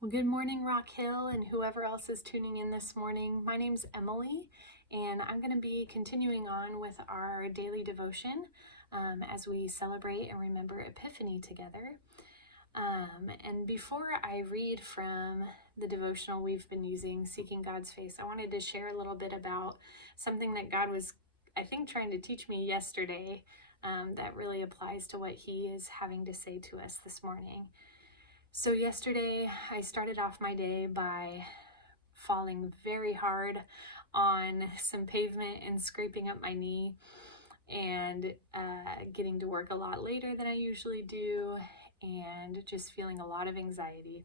Well, good morning, Rock Hill, and whoever else is tuning in this morning. My name's Emily, and I'm going to be continuing on with our daily devotion as we celebrate and remember Epiphany together. And before I read from the devotional we've been using, Seeking God's Face, I wanted to share a little bit about something that God was, I think, trying to teach me yesterday that really applies to what He is having to say to us this morning. So yesterday I started off my day by falling very hard on some pavement and scraping up my knee and getting to work a lot later than I usually do and just feeling a lot of anxiety.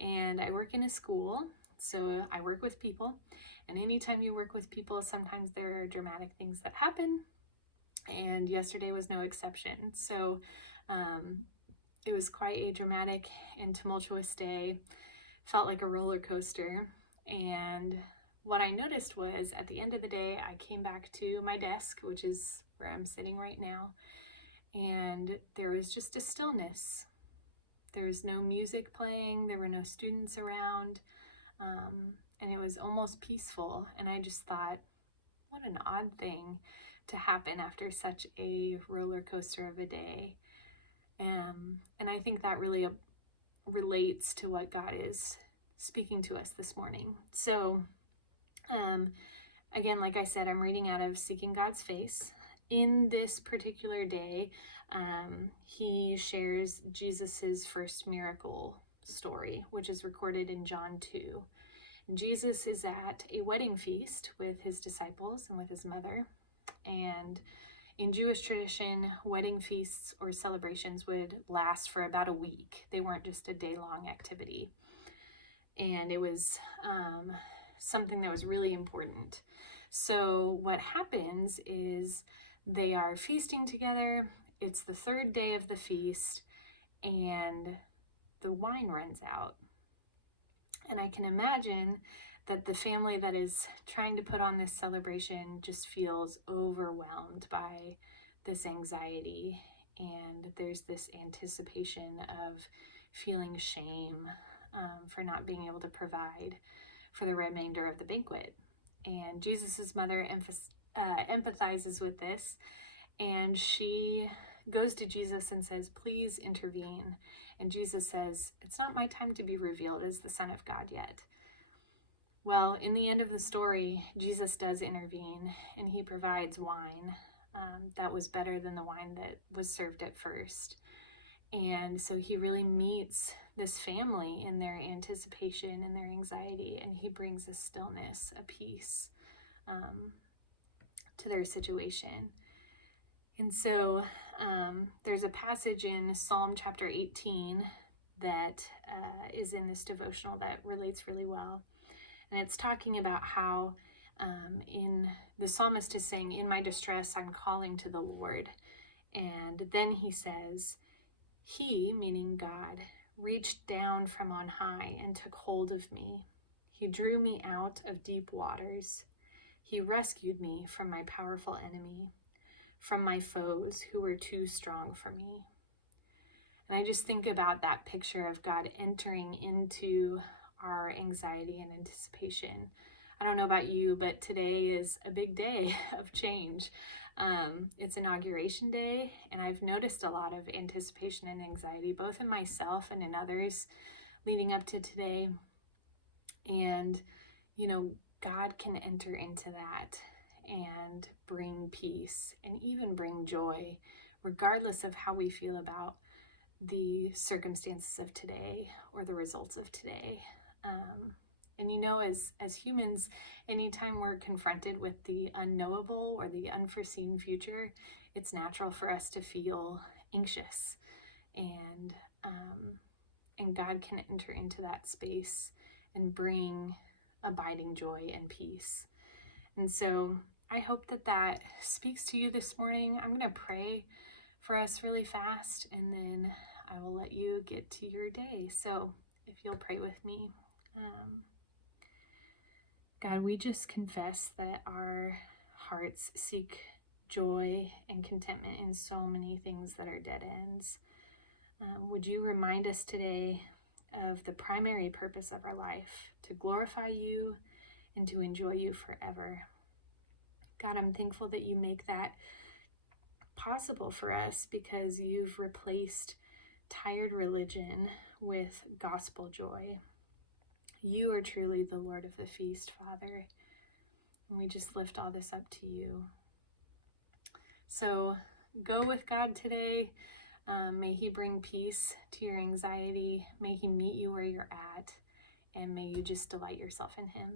And I work in a school, so I work with people, and anytime you work with people, sometimes there are dramatic things that happen, and yesterday was no exception. So it was quite a dramatic and tumultuous day. Felt like a roller coaster. And what I noticed was at the end of the day, I came back to my desk, which is where I'm sitting right now, and there was just a stillness. There was no music playing, there were no students around, and it was almost peaceful. And I just thought, what an odd thing to happen after such a roller coaster of a day. And I think that really relates to what God is speaking to us this morning. So, again, like I said, I'm reading out of Seeking God's Face. In this particular day, he shares Jesus's first miracle story, which is recorded in John 2. Jesus is at a wedding feast with his disciples and with his mother, and in Jewish tradition, wedding feasts or celebrations would last for about a week. They weren't just a day-long activity. And it was something that was really important. So what happens is they are feasting together. It's the third day of the feast, and the wine runs out. And I can imagine that the family that is trying to put on this celebration just feels overwhelmed by this anxiety, and there's this anticipation of feeling shame for not being able to provide for the remainder of the banquet. And Jesus's mother empathizes with this, and she goes to Jesus and says, "Please intervene." And Jesus says, "It's not my time to be revealed as the Son of God yet." Well, in the end of the story, Jesus does intervene, and he provides wine that was better than the wine that was served at first. And so he really meets this family in their anticipation and their anxiety, and he brings a stillness, a peace to their situation. And so there's a passage in Psalm chapter 18 that is in this devotional that relates really well. And it's talking about how in the psalmist is saying, "In my distress, I'm calling to the Lord." And then he says, "He," meaning God, "reached down from on high and took hold of me. He drew me out of deep waters. He rescued me from my powerful enemy, from my foes who were too strong for me." And I just think about that picture of God entering into our anxiety and anticipation. I don't know about you, but today is a big day of change. It's Inauguration Day, and I've noticed a lot of anticipation and anxiety, both in myself and in others, leading up to today. And, God can enter into that and bring peace and even bring joy, regardless of how we feel about the circumstances of today or the results of today. And as humans, anytime we're confronted with the unknowable or the unforeseen future, it's natural for us to feel anxious, and God can enter into that space and bring abiding joy and peace. And so I hope that speaks to you this morning. I'm going to pray for us really fast, and then I will let you get to your day. So if you'll pray with me. God, we just confess that our hearts seek joy and contentment in so many things that are dead ends. Would you remind us today of the primary purpose of our life, to glorify you and to enjoy you forever. God, I'm thankful that you make that possible for us because you've replaced tired religion with gospel joy. You are truly the Lord of the feast, Father. And we just lift all this up to you. So go with God today. May he bring peace to your anxiety. May he meet you where you're at. And may you just delight yourself in him.